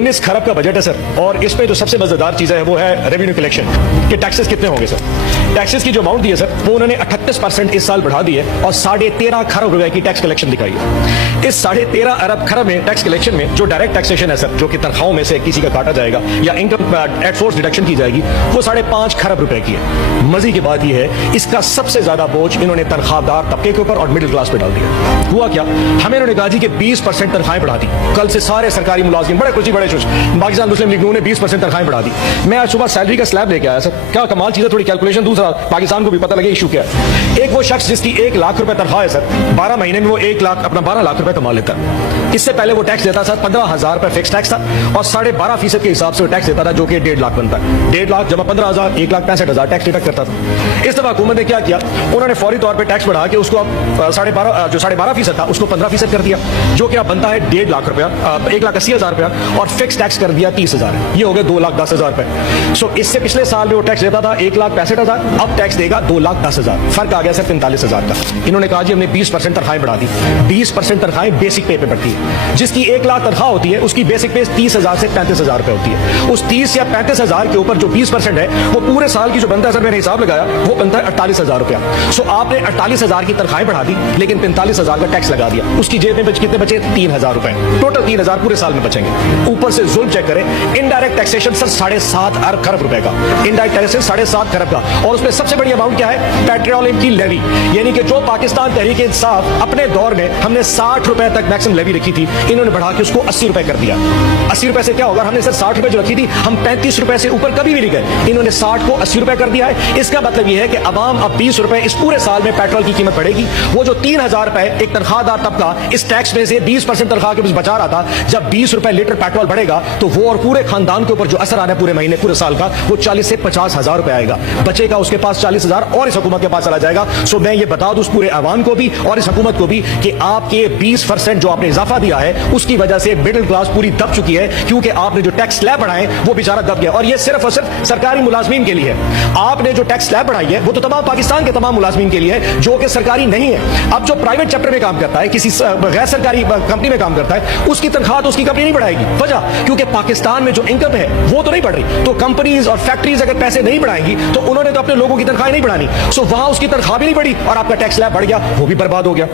19 खरब का बजट है सर, और इस पे जो सबसे मजेदार चीज है वो है रेवेन्यू कलेक्शन के टैक्सेस कितने होंगे सर। टैक्सेस की जो अमाउंट दी है सर वो उन्होंने 38% इस साल बढ़ा दी है और 13.5 खरब रुपए की टैक्स कलेक्शन दिखाई है। इस 13.5 अरब खरब में टैक्स कलेक्शन में जो डायरेक्ट टैक्सेशन है सर, जो कि तनख्वाहों में से किसी का काटा जाएगा या इनकम एट फोर्स डिडक्शन की जाएगी, वो 5.5 खरब रुपए की है। मजे की बात यह है इसका सबसे ज्यादा बोझ इन्होंने तनख्वाहदार तबके के ऊपर और मिडिल क्लास पे डाल दिया। हुआ क्या, हमें इन्होंने कहा जी कि 20% तनख्वाहें बढ़ा दी। कल से सारे सरकारी मुलाजिम बड़े खुशी बड़े खुश, पाकिस्तान मुस्लिम लीग ने 20% तनख्वाहें बढ़ा दी। मैं आज सुबह सैलरी का स्लैब लेके आया सर, क्या कमाल चीज है, थोड़ी कैलकुलेशन दूसरा पाकिस्तान को भी पता लगे इशू क्या है। एक वो शख्स जिसकी 1 लाख रुपए तनख्वाह है सर, 12 महीने में वो 1 लाख अपना 12 लाख रुपए कमा लेता है। इससे पहले वो टैक्स देता था 15,000 रुपए फिक्स टैक्स था और 12.5% के हिसाब से वो टैक्स देता था, जो कि 1.5 लाख बनता है। 1.5 लाख जमा 15,000, 1,65,000 टैक्स डिडक्ट करता था। इस दफा हुकूमत ने क्या किया, उन्होंने फौरी तौर पर टैक्स बढ़ा के उसको अब 12.5% था उसको 15% कर दिया, जो कि अब बनता है 1.5 लाख रुपया, 1,80,000 रुपया, और फिक्स टैक्स कर दिया 30,000। ये हो गए 2,10,000 रुपए। सो इससे पिछले साल में वो टैक्स देता था 1,65,000, अब टैक्स देगा 2,10,000। फर्क आ गया सर 45,000 का। इन्होंने कहा जी हमने 20% तनख्वाहें बढ़ा दी। 20% तनख्वाहें बेसिक पे बढ़ती है। जिसकी 1 लाख तनख्वाह होती है उसकी बेसिक पे 30,000 से 35,000 रुपए होती है। उस 30 या 35,000 के ऊपर जो 20% है वो पूरे साल की जो बनता है सर, मैंने हिसाब लगाया, वो बनता है 48,000 रुपया। सो आपने 48,000 की तनख्वाहें बढ़ा दी लेकिन 45,000 का टैक्स लगा दिया। उसकी जेब में कितने बचे? 3,000 रुपए। टोटल 3,000 पूरे साल में बचेंगे। ऊपर से जुल्म चेक करें, इनडायरेक्ट टैक्सेशन सर 7.5 अरब खरब रुपए का, इनडायरेक्ट टैक्सेशन 7.5 खरब का। और उसमें सबसे बड़ी अमाउंट क्या है? पेट्रोलियम की लेवी, यानी कि जो पाकिस्तान तहरीक इंसाफ अपने दौर में हमने 60 रुपए तक मैक्सिमम लेवी रखी थी, इन्होंने बढ़ा के उसको 80 रुपए कर दिया। 80 रुपए से क्या होगा, हमने सर 60 रुपए जो रखी थी, हम 35 रुपए से ऊपर कभी भी नहीं गए। इन्होंने 60 को 80 रुपए कर दिया है। इसका मतलब यह है कि अवाम अब 20 रुपए इस पूरे साल में पेट्रोल की कीमत बढ़ेगी। वो जो 3,000 रुपए एक तनख्वाहदार तबका इस टैक्स में से 20% तनख्वाह के बचा रहा था, जब 20 रुपए लीटर पेट्रोल बढ़ेगा तो वो और पूरे खानदान के ऊपर जो असर आना है पूरे महीने पूरे साल का, वो 40 से 50,000 रुपए आएगा। बचेगा उसके पास 40,000 और इस हुकूमत के पास चला जाएगा। सो मैं ये बता दूं उस पूरे अवाम को भी और इस हुकूमत को भी कि आपके 20% जो आपने इजाफा दिया है उसकी वजह से मिडिल क्लास पूरी दब चुकी है, क्योंकि आपने जो टैक्स स्लैब बढ़ाए वो बेचारा दब गया। और ये सिर्फ और सिर्फ सरकारी मुलाजमीन के लिए है। आपने जो टैक्स स्लैब बढ़ाई है वो तो तमाम पाकिस्तान के तमाम मुलाजमीन के लिए है जो कि सरकारी नहीं है। अब जो प्राइवेट चैप्टर में काम करता है, किसी गैर सरकारी कंपनी में काम करता है, उसकी तनख्वाह तो उसकी कंपनी नहीं बढ़ाएगी। वजह क्योंकि पाकिस्तान में जो इनकम है वो तो नहीं बढ़ रही। तो कंपनीज और फैक्ट्रीज अगर पैसे नहीं बढ़ाएंगी तो उन्होंने तो अपने लोगों की तनख्वाह नहीं बढ़ानी। सो वहां उसकी तनख्वाह भी नहीं बढ़ी और आपका टैक्स स्लैब बढ़ गया, वो भी बर्बाद हो गया।